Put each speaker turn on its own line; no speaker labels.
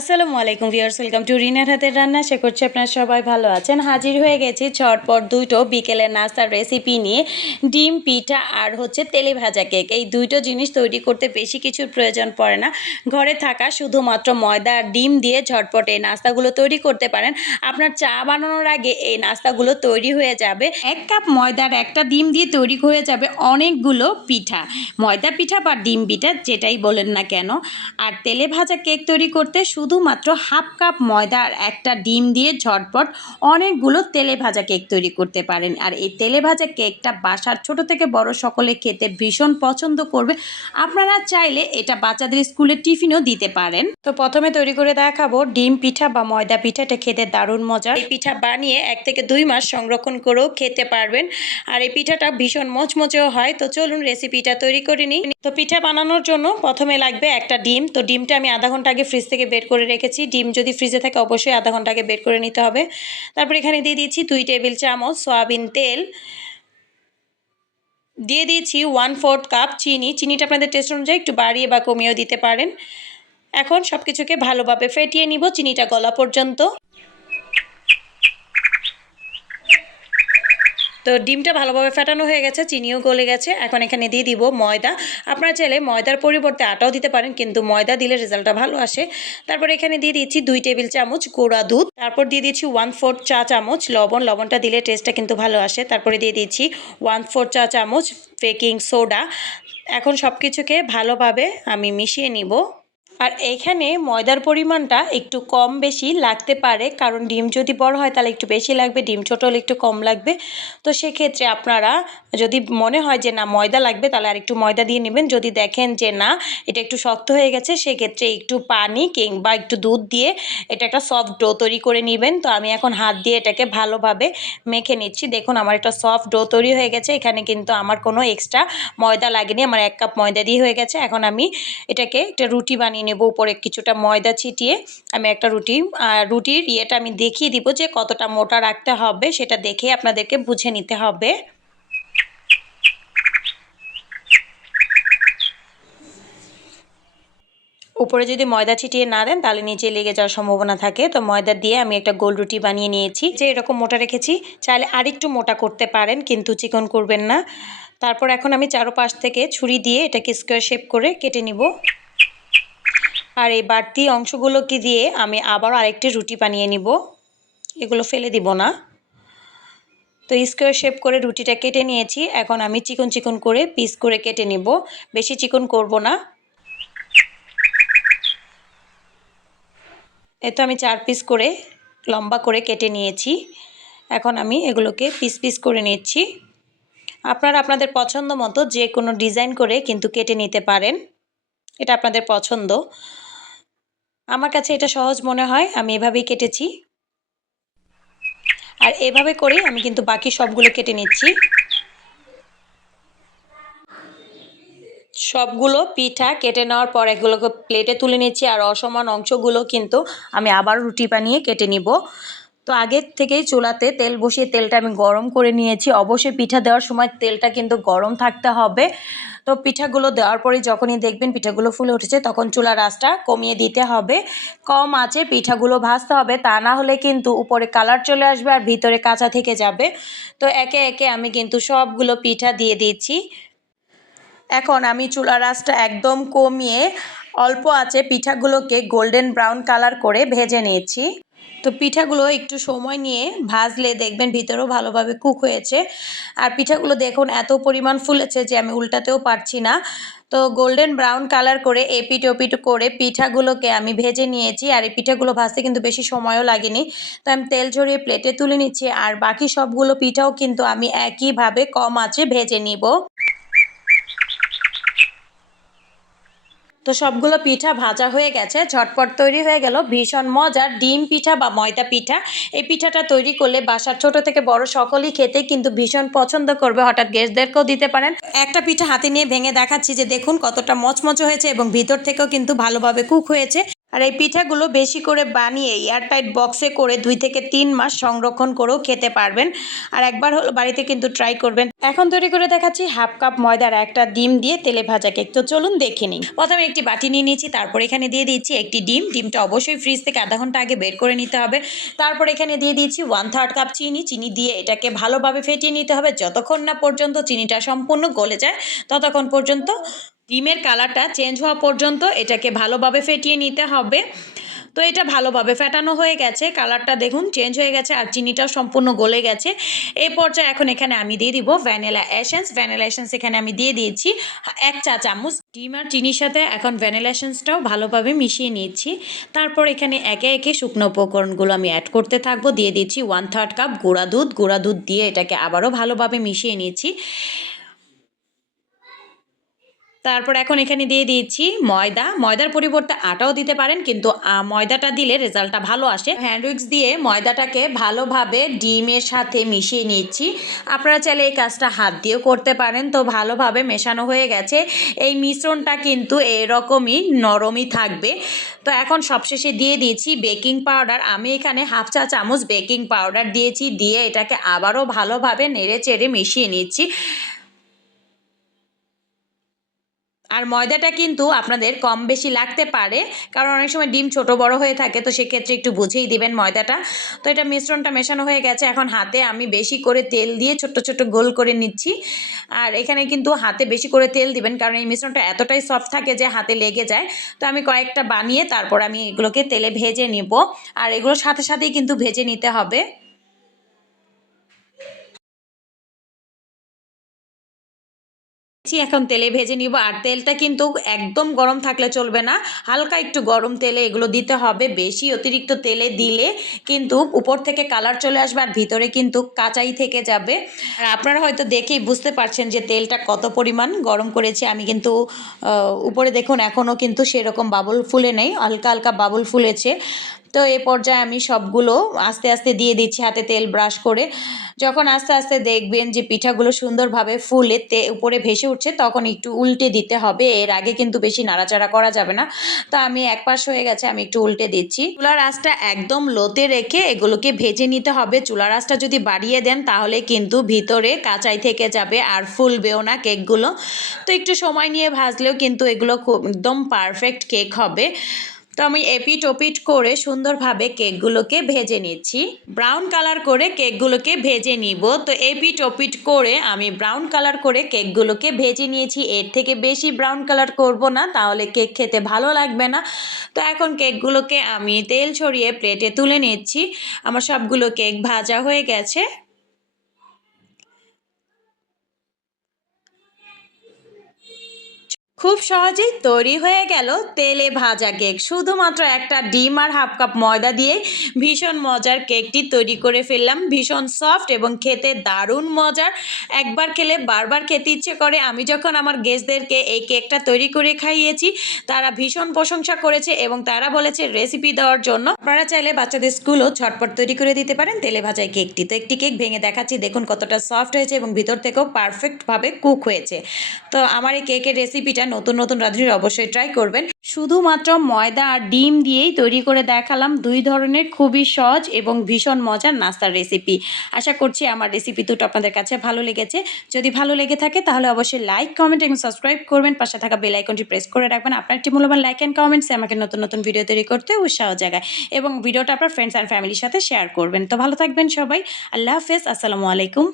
আসসালামু আলাইকুম viewers, welcome to রিনার হাতের রান্না। সে করছি আপনারা সবাই ভালো আছেন। হাজির হয়ে গেছি ছটপট দুটো বিকেলের নাস্তার রেসিপি নিয়ে। ডিম, পিঠা আর হচ্ছে তেলে ভাজা কেক এই দুটো জিনিস তৈরি করতে বেশি কিছুর প্রয়োজন পড়ে না। ঘরে থাকা শুধুমাত্র ময়দা আর ডিম দিয়ে ঝটপট এই নাস্তাগুলো তৈরি করতে পারেন। আপনার চা বানানোর আগে এই নাস্তাগুলো তৈরি হয়ে যাবে। এক কাপ ময়দার একটা ডিম দিয়ে তৈরি হয়ে যাবে অনেকগুলো পিঠা। ময়দা, পিঠা বা ডিম, পিঠা যেটাই বলেন না কেন। আর তেলে ভাজা কেক তৈরি করতে শুধুমাত্র হাফ কাপ ময়দা আর একটা ডিম দিয়ে ঝটপট অনেকগুলো তেলে ভাজা কেক তৈরি করতে পারেন। আর এই তেলে ভাজা কেকটা বাসার ছোট থেকে বড় সকলে খেতে ভীষণ পছন্দ করবে। আপনারা চাইলে এটা বাচ্চাদের স্কুলে টিফিনও দিতে পারেন। তো প্রথমে তৈরি করে দেখাবো ডিম পিঠা বা ময়দা পিঠাটা খেতে দারুণ মজা এই পিঠা বানিয়ে এক থেকে দুই মাস সংরক্ষণ করেও খেতে পারবেন। আর এই পিঠাটা ভীষণ মচমচেও হয়। তো চলুন রেসিপিটা তৈরি করে নিই। তো পিঠা বানানোর জন্য প্রথমে লাগবে একটা ডিম। তো ডিমটা আমি আধা ঘণ্টা আগে ফ্রিজ থেকে বের করে রেখেছি। ডিম যদি ফ্রিজে থাকে অবশ্যই আধা ঘণ্টা আগে বের করে নিতে হবে। তারপর এখানে দিয়ে দিয়েছি দুই টেবিল চামচ সয়াবিন তেল। দিয়ে দিয়েছি ওয়ান ফোর্থ কাপ চিনি। চিনিটা আপনাদের টেস্ট অনুযায়ী একটু বাড়িয়ে বা কমিয়েও দিতে পারেন। এখন সব কিছুকে ভালোভাবে ফেটিয়ে নিব। চিনিটা গলা পর্যন্ত। তো ডিমটা ভালোভাবে ফেটানো হয়ে গেছে, চিনিও গলে গেছে। এখন এখানে দিয়ে দিব ময়দা। আপনারা চাইলে ময়দার পরিবর্তে আটাও দিতে পারেন, কিন্তু ময়দা দিলে রেজাল্টটা ভালো আসে। তারপর এখানে দিয়ে দিচ্ছি দুই টেবিল চামচ গুঁড়া দুধ। তারপর দিয়ে দিচ্ছি ওয়ান ফোর্থ চা চামচ লবণ। লবণটা দিলে টেস্টটা কিন্তু ভালো আসে। তারপরে দিয়ে দিচ্ছি ওয়ান ফোর্থ চা চামচ বেকিং সোডা এখন সব কিছুকে ভালোভাবে আমি মিশিয়ে নিব। আর এইখানে ময়দার পরিমাণটা একটু কম বেশি লাগতে পারে, কারণ ডিম যদি বড় হয় তাহলে একটু বেশি লাগবে, ডিম ছোটো হলে একটু কম লাগবে। তো সেক্ষেত্রে আপনারা যদি মনে হয় যে না, ময়দা লাগবে তাহলে আর একটু ময়দা দিয়ে নেবেন। যদি দেখেন যে না, এটা একটু শক্ত হয়ে গেছে, সেক্ষেত্রে একটু পানি কিংবা একটু দুধ দিয়ে এটা একটা সফট ডো তৈরি করে নেবেন। তো আমি এখন হাত দিয়ে এটাকে ভালোভাবে মেখে নিচ্ছি। দেখুন আমার একটা সফট ডো তৈরি হয়ে গেছে। এখানে কিন্তু আমার কোনো এক্সট্রা ময়দা লাগেনি। আমার এক কাপ ময়দা দিয়ে হয়ে গেছে। এখন আমি এটাকে একটা রুটি বানিয়ে নেব উপরে কিছুটা ময়দা ছিটিয়ে আমি একটা রুটি রুটির ইয়েটা আমি দেখিয়ে দিব যে কতটা মোটা রাখতে হবে, সেটা দেখে আপনাদেরকে বুঝে নিতে হবে। উপরে যদি ময়দা ছিটিয়ে না দেন, তাহলে নিচে লেগে যাওয়ার সম্ভাবনা থাকে। তো ময়দা দিয়ে আমি একটা গোল রুটি বানিয়ে নিয়েছি, যে এরকম মোটা রেখেছি। চাইলে আরেকটু মোটা করতে পারেন, কিন্তু চিকন করবেন না। তারপর এখন আমি চারোপাশ থেকে ছুরি দিয়ে এটাকে স্কোয়ার শেপ করে কেটে নিব। আর এই বাড়তি অংশগুলোকে দিয়ে আমি আবার আরেকটি রুটি বানিয়ে নিব? এগুলো ফেলে দিব না। তো স্কোয়ার শেপ করে রুটিটা কেটে নিয়েছি। এখন আমি চিকন চিকন করে পিস করে কেটে নিব। বেশি চিকন করব না। এ তো আমি চার পিস করে লম্বা করে কেটে নিয়েছি। এখন আমি এগুলোকে পিস পিস করে নিচ্ছি। আপনারা আপনাদের পছন্দ মতো যে কোনো ডিজাইন করে কিন্তু কেটে নিতে পারেন। এটা আপনাদের পছন্দ। আমার কাছে এটা সহজ মনে হয়, আমি এভাবেই কেটেছি। আর এভাবে করে আমি কিন্তু বাকি সবগুলো কেটে নিচ্ছি। সবগুলো পিঠা কেটে নেওয়ার পর এগুলোকে প্লেটে তুলে নিচ্ছি, আর অসমান অংশগুলো কিন্তু আমি আবার রুটি বানিয়ে কেটে নিব। তো আগের থেকেই চুলাতে তেল বসিয়ে তেলটা আমি গরম করে নিয়েছি। অবশ্যই পিঠা দেওয়ার সময় তেলটা কিন্তু গরম থাকতে হবে। তো পিঠাগুলো দেওয়ার পরে যখনই দেখবেন পিঠাগুলো ফুলে উঠেছে, তখন চুলার আঁচটা কমিয়ে দিতে হবে। কম আছে পিঠাগুলো ভাজতে হবে, তা না হলে কিন্তু উপরে কালার চলে আসবে আর ভিতরে কাঁচা থেকে যাবে। তো একে একে আমি কিন্তু সবগুলো পিঠা দিয়ে দিচ্ছি। এখন আমি চুলার আঁচটা একদম কমিয়ে অল্প আছে পিঠাগুলোকে গোল্ডেন ব্রাউন কালার করে ভেজে নিয়েছি তো পিঠাগুলো একটু সময় নিয়ে ভাজলে দেখবেন ভিতরেও ভালোভাবে কুক হয়েছে। আর পিঠাগুলো দেখুন, এত পরিমাণ ফুলেছে যে আমি উল্টাতেও পারছি না। তো গোল্ডেন ব্রাউন কালার করে এপিট ওপিট করে পিঠাগুলোকে আমি ভেজে নিয়েছি। আর এই পিঠাগুলো ভাজতে কিন্তু বেশি সময়ও লাগেনি। তো আমি তেল ঝরিয়ে প্লেটে তুলে নিচ্ছি। আর বাকি সবগুলো পিঠাও কিন্তু আমি একইভাবে কম আঁচে ভেজে নিব। তো সবগুলো পিঠা ভাজা হয়ে গেছে, ঝটপট তৈরি হয়ে গেল। ভীষণ মজার ডিম পিঠা বা ময়দা পিঠা। এই পিঠাটা তৈরি করলে বাসার ছোট থেকে বড় সকলেই খেতে কিন্তু ভীষণ পছন্দ করবে। হঠাৎ গেস্টদেরকেও দিতে পারেন। একটা পিঠা হাতে নিয়ে ভেঙে দেখাচ্ছি যে দেখুন কতটা মচমচ হয়েছে এবং ভিতর থেকেও কিন্তু ভালোভাবে কুক হয়েছে। আর এই পিঠাগুলো বেশি করে বানিয়ে এয়ারটাইট বক্সে করে দুই থেকে তিন মাস সংরক্ষণ করেও খেতে পারবেন। আর একবার হলো বাড়িতে কিন্তু ট্রাই করবেন। এখন তৈরি করে দেখাচ্ছি হাফ কাপ ময়দার একটা ডিম দিয়ে তেলে ভাজা কেক তো চলুন দেখে নিই। প্রথমে একটি বাটি নিয়ে নিয়েছি, তারপর এখানে দিয়ে দিচ্ছি একটি ডিম। ডিমটা অবশ্যই ফ্রিজ থেকে আধা ঘণ্টা আগে বের করে নিতে হবে। তারপর এখানে দিয়ে দিয়েছি ওয়ান থার্ড কাপ চিনি। চিনি দিয়ে এটাকে ভালোভাবে ফেটিয়ে নিতে হবে। যতক্ষণ না পর্যন্ত চিনিটা সম্পূর্ণ গলে যায়, ততক্ষণ পর্যন্ত ডিমের কালারটা চেঞ্জ হওয়া পর্যন্ত এটাকে ভালোভাবে ফেটিয়ে নিতে হবে। তো এটা ভালোভাবে ফেটানো হয়ে গেছে, কালারটা দেখুন চেঞ্জ হয়ে গেছে আর চিনিটাও সম্পূর্ণ গলে গেছে। এই পর্যায়ে এখন এখানে আমি দিয়ে দিব ভ্যানিলা এসেন্স। ভ্যানিলা এসেন্স এখানে আমি দিয়ে দিয়েছি এক চা চামচ ডিম আর চিনির সাথে এখন ভ্যানিলা এসেন্সটাও ভালোভাবে মিশিয়ে নিয়েছি। তারপর এখানে একে একে শুকনো উপকরণগুলো আমি অ্যাড করতে থাকব। দিয়ে দিচ্ছি ওয়ান থার্ড কাপ গুঁড়া দুধ। গুঁড়া দুধ দিয়ে এটাকে আবারও ভালোভাবে মিশিয়ে নিয়েছি। তারপর এখন এখানে দিয়ে দিয়েছি ময়দা। ময়দার পরিবর্তে আটাও দিতে পারেন, কিন্তু ময়দাটা দিলে রেজাল্টটা ভালো আসে। হ্যান্ড উইক্স দিয়ে ময়দাটাকে ভালোভাবে ডিমের সাথে মিশিয়ে নিচ্ছি। আপনারা চাইলে এই কাজটা হাত দিয়েও করতে পারেন। তো ভালোভাবে মেশানো হয়ে গেছে। এই মিশ্রণটা কিন্তু এরকমই নরমই থাকবে। তো এখন সবশেষে দিয়ে দিয়েছি বেকিং পাউডার। আমি এখানে হাফ চা চামচ বেকিং পাউডার দিয়েছি। দিয়ে এটাকে আবারও ভালোভাবে নেড়ে চেড়ে মিশিয়ে নিচ্ছি। আর ময়দাটা কিন্তু আপনাদের কম বেশি লাগতে পারে, কারণ অনেক সময় ডিম ছোট বড় হয়ে থাকে, তো সেক্ষেত্রে একটু বুঝেই দিবেন ময়দাটা। তো এটা মিশ্রণটা মেশানো হয়ে গেছে, এখন হাতে আমি বেশি করে তেল দিয়ে ছোট্ট ছোট্ট গোল করে নিচ্ছি। আর এখানে কিন্তু হাতে বেশি করে তেল দিবেন, কারণ এই মিশ্রণটা এতটাই সফট থাকে যে হাতে লেগে যায়। তো আমি কয়েকটা বানিয়ে তারপর আমি এগুলোকে তেলে ভেজে নিব, আর এগুলোর সাথে সাথেই কিন্তু ভেজে নিতে হবে। এখন তেলে ভেজে নিব। আর তেলটা কিন্তু একদম গরম থাকলে চলবে না। হালকা একটু গরম তেলে এগুলো দিতে হবে। বেশি অতিরিক্ত তেলে দিলে কিন্তু উপর থেকে কালার চলে আসবে আর ভিতরে কিন্তু কাঁচাই থেকে যাবে। আর আপনারা হয়তো দেখেই বুঝতে পারছেন যে তেলটা কত পরিমাণ গরম করেছি। আমি কিন্তু উপরে দেখুন এখনও কিন্তু সেরকম বাবুল ফুলে নেই। হালকা হালকা বাবুল ফুলেছে। তো এ পর্যায়ে আমি সবগুলো আস্তে আস্তে দিয়ে দিচ্ছি, হাতে তেল ব্রাশ করে। যখন আস্তে আস্তে দেখবেন যে পিঠাগুলো সুন্দরভাবে ফুলে তে, উপরে ভেসে উঠছে, তখন একটু উল্টে দিতে হবে। এর আগে কিন্তু বেশি নাড়াচাড়া করা যাবে না। তো আমি এক পাশ হয়ে গেছে, আমি একটু উল্টে দিচ্ছি। চুলার আঁচটা একদম লোতে রেখে এগুলোকে ভেজে নিতে হবে। চুলার আঁচটা যদি বাড়িয়ে দেন, তাহলে কিন্তু ভিতরে কাঁচাই থেকে যাবে আর ফুলবেও না কেকগুলো। তো একটু সময় নিয়ে ভাজলেও কিন্তু এগুলো খুব, একদম পারফেক্ট কেক হবে। তো আমি এপিট ওপিট করে সুন্দরভাবে কেকগুলোকে ভেজে নিচ্ছি। ব্রাউন কালার করে কেকগুলোকে ভেজে নিব। তো এপিট ওপিট করে আমি ব্রাউন কালার করে কেকগুলোকে ভেজে নিয়েছি। এর থেকে বেশি ব্রাউন কালার করব না, তাহলে কেক খেতে ভালো লাগবে না। তো এখন কেকগুলোকে আমি তেল ছড়িয়ে প্লেটে তুলে নিচ্ছি। আমার সবগুলো কেক ভাজা হয়ে গেছে। খুব সহজেই তৈরি হয়ে গেল তেলে ভাজা কেক। শুধুমাত্র একটা ডিম আর হাফ কাপ ময়দা দিয়ে ভীষণ মজার কেকটি তৈরি করে ফেললাম। ভীষণ সফট এবং খেতে দারুণ মজার। একবার খেলে বারবার খেতে ইচ্ছে করে। আমি যখন আমার গেস্টদেরকে এই কেকটা তৈরি করে খাইয়েছি, তারা ভীষণ প্রশংসা করেছে এবং তারা বলেছে রেসিপি দেওয়ার জন্য। আপনারা চাইলে বাচ্চাদের স্কুলও ঝটপট তৈরি করে দিতে পারেন তেলে ভাজা কেকটি। তো একটি কেক ভেঙে দেখাচ্ছি। দেখুন কতটা সফট হয়েছে এবং ভিতর থেকেও পারফেক্টভাবে কুক হয়েছে। তো আমার এই কেকের রেসিপিটা নতুন নতুন রাঁধুনির অবশ্যই ট্রাই করবেন। শুধুমাত্র ময়দা আর ডিম দিয়েই তৈরি করে দেখালাম দুই ধরনের খুবই সহজ এবং ভীষণ মজার নাস্তার রেসিপি আশা করছি আমার রেসিপি দুটো আপনাদের কাছে ভালো লেগেছে। যদি ভালো লেগে থাকে তাহলে অবশ্যই লাইক কমেন্ট এবং সাবস্ক্রাইব করবেন। পাশে থাকা বেল আইকনটি প্রেস করে রাখবেন। আপনার একটি মূল্যবান লাইক অ্যান্ড কমেন্টসে আমাকে নতুন নতুন ভিডিও তৈরি করতে উৎসাহ জায়গায় এবং ভিডিওটা আপনার ফ্রেন্ডস অ্যান্ড ফ্যামিলির সাথে শেয়ার করবেন। তো ভালো থাকবেন সবাই। আল্লাহ হাফেজ। আসসালামু আলাইকুম।